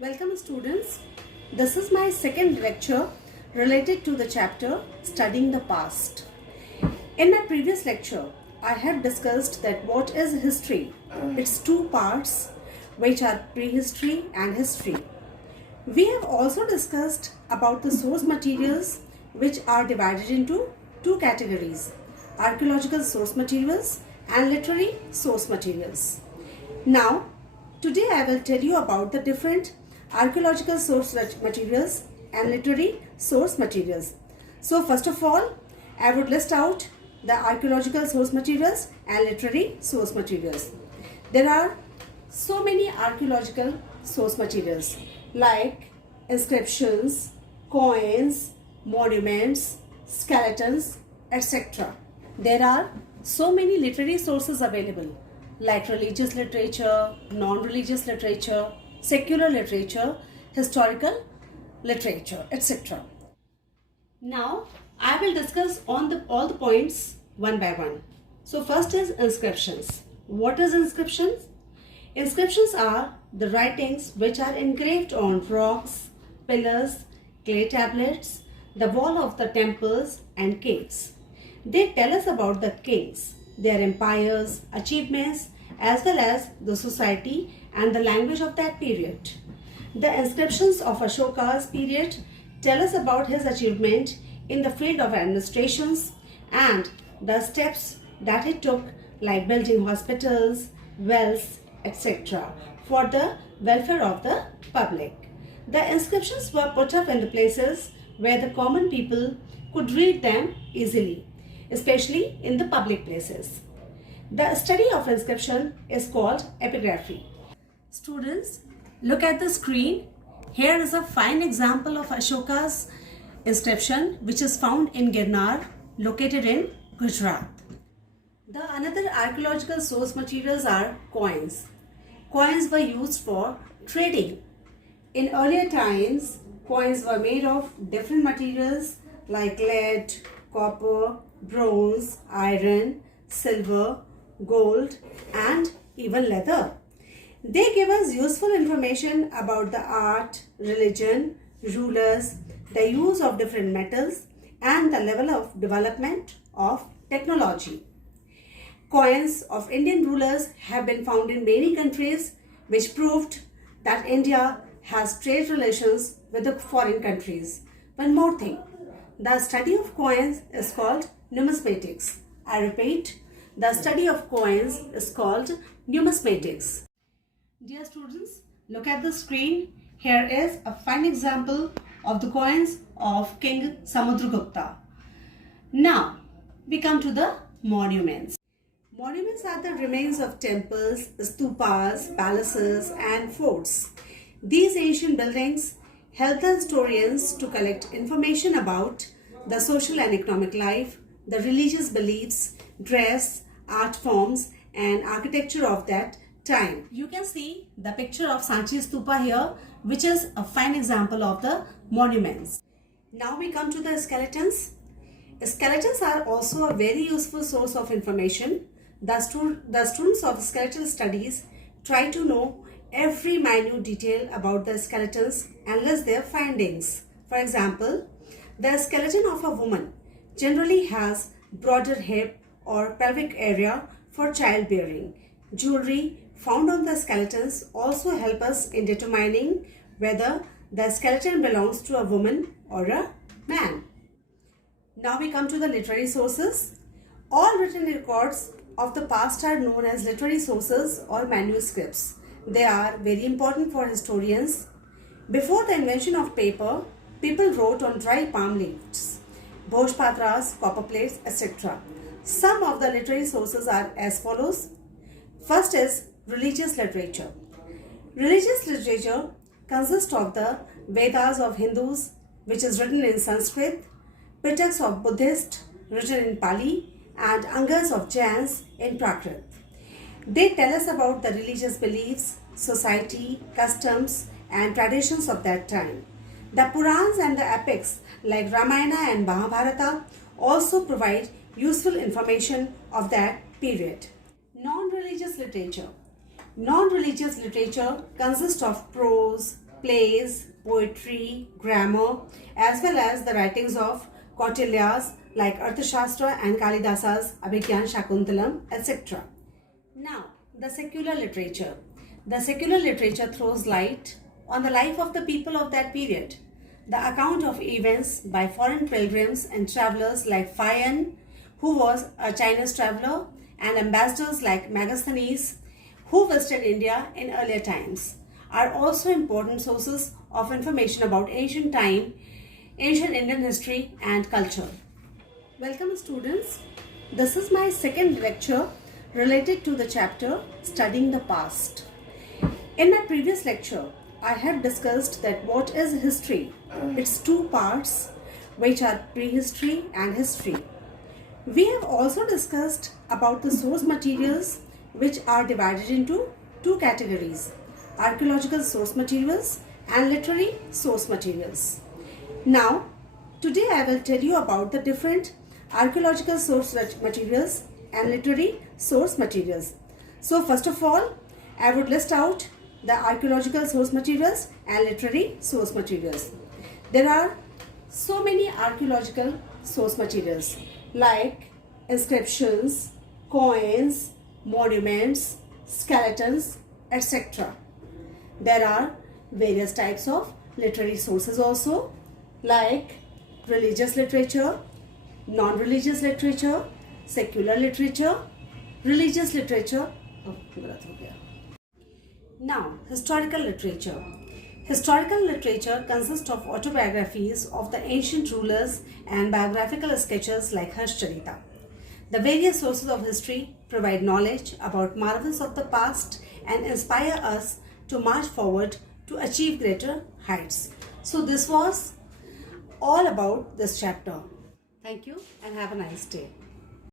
Welcome students. This is my second lecture related to the chapter Studying the Past. In my previous lecture, I have discussed that what is history. Its two parts, which are prehistory and history. We have also discussed about the source materials, which are divided into two categories: archaeological source materials and literary source materials. Now, today I will tell you about the different archaeological source materials and literary source materials. So first of all, I would list out the archaeological source materials and literary source materials. There are so many archaeological source materials like inscriptions, coins, monuments, skeletons, etc. There are so many literary sources available like religious literature, non-religious literature, secular literature, historical literature, etc. Now, I will discuss on all the points one by one. So first is inscriptions. What is inscriptions? Inscriptions are the writings which are engraved on rocks, pillars, clay tablets, the wall of the temples and caves. They tell us about the kings, their empires, achievements, as well as the society and the language of that period. The inscriptions of Ashoka's period tell us about his achievement in the field of administrations and the steps that he took, like building hospitals, wells, etc. for the welfare of the public. The inscriptions were put up in the places where the common people could read them easily, especially in the public places. The study of inscription is called epigraphy. Students, look at the screen. Here is a fine example of Ashoka's inscription which is found in Girnar, located in Gujarat. The another archaeological source materials are coins. Coins were used for trading. In earlier times, coins were made of different materials like lead, copper, bronze, iron, silver, gold, and even leather. They give us useful information about the art, religion, rulers, the use of different metals, and the level of development of technology. Coins of Indian rulers have been found in many countries, which proved that India has trade relations with the foreign countries. One more thing, the study of coins is called numismatics. I repeat, the study of coins is called numismatics. Dear students, look at the screen. Here is a fine example of the coins of King Samudragupta. Now, we come to the monuments. Monuments are the remains of temples, stupas, palaces, and forts. These ancient buildings help the historians to collect information about the social and economic life, the religious beliefs, dress, art forms, and architecture of that time. You can see the picture of Sanchi Stupa here, which is a fine example of the monuments. Now we come to the skeletons. Skeletons are also a very useful source of information. The students of skeletal studies try to know every minute detail about the skeletons and list their findings. For example, the skeleton of a woman generally has broader hip or pelvic area for childbearing. Jewelry found on the skeletons also help us in determining whether the skeleton belongs to a woman or a man. Now we come to the literary sources. All written records of the past are known as literary sources or manuscripts. They are very important for historians. Before the invention of paper, people wrote on dry palm leaves, bhojpatras, copper plates, etc. Some of the literary sources are as follows. First is religious literature. Religious literature consists of the Vedas of Hindus, which is written in Sanskrit, Pitaks of Buddhists, written in Pali, and Angas of Jains in Prakrit. They tell us about the religious beliefs, society, customs, and traditions of that time. The Purans and the epics like Ramayana and Mahabharata also provide useful information of that period. Non-religious literature. Non-religious literature consists of prose, plays, poetry, grammar, as well as the writings of Kautilya's like Arthashastra and Kalidasa's Abhigyan Shakuntalam, etc. Now, the secular literature. The secular literature throws light on the life of the people of that period. The account of events by foreign pilgrims and travelers like Fayan, who was a Chinese traveler, and ambassadors like Megasthenes, who visited India in earlier times, are also important sources of information about ancient Indian history and culture. Welcome students. This is my second lecture related to the chapter Studying the Past. In my previous lecture, I have discussed that what is history. Its two parts, which are prehistory and history. We have also discussed about the source materials, which are divided into two categories: archaeological source materials and literary source materials. Now, today I will tell you about the different archaeological source materials and literary source materials. So first of all, I would list out the archaeological source materials and literary source materials. There are so many archaeological source materials like inscriptions, coins, monuments, skeletons, etc. There are various types of literary sources also, like religious literature, non-religious literature, secular literature, religious literature. Now, historical literature. Historical literature consists of autobiographies of the ancient rulers and biographical sketches like Harshcharita. The various sources of history provide knowledge about marvels of the past and inspire us to march forward to achieve greater heights. So this was all about this chapter. Thank you and have a nice day.